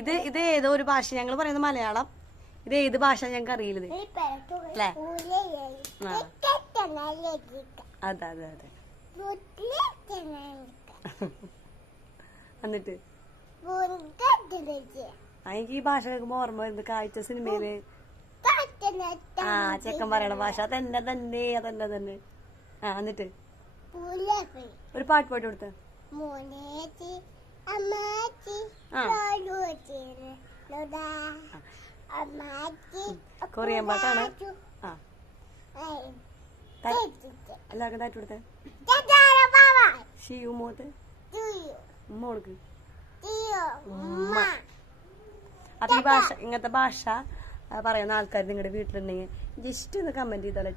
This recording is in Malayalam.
ഇത് ഏതോ ഒരു ഭാഷ, ഞങ്ങൾ പറയുന്നത് മലയാളം. ഇത് ഏത് ഭാഷ ഞങ്ങൾക്ക് അറിയില്ലത് അല്ലേ? അതെ അതെ അതെ. എന്നിട്ട് എനിക്ക് ഈ ഭാഷ കേൾക്കുമ്പോ ഓർമ്മ വരുന്നത് കാഴ്ച സിനിമയില് ചെക്കൻ പറയണ ഭാഷ. അതെന്നെ തന്നെ അതന്നെ തന്നെ. എന്നിട്ട് ഒരു പാട്ട് പാട്ട് കൊടുത്ത കൊറിയൻ പാട്ടാണ്. എല്ലാവർക്കും താറ്റ് കൊടുത്തേ. ഷിയുമോത്ത് ഉമ്മ കൊടുക്ക്. ഉമ്മ. അപ്പൊ ഈ ഭാഷ, ഇങ്ങനത്തെ ഭാഷ പറയുന്ന ആൾക്കാർ നിങ്ങളുടെ വീട്ടിലുണ്ടെങ്കിൽ ജസ്റ്റ് ഒന്ന് കമന്റ് ചെയ്തോളൂ.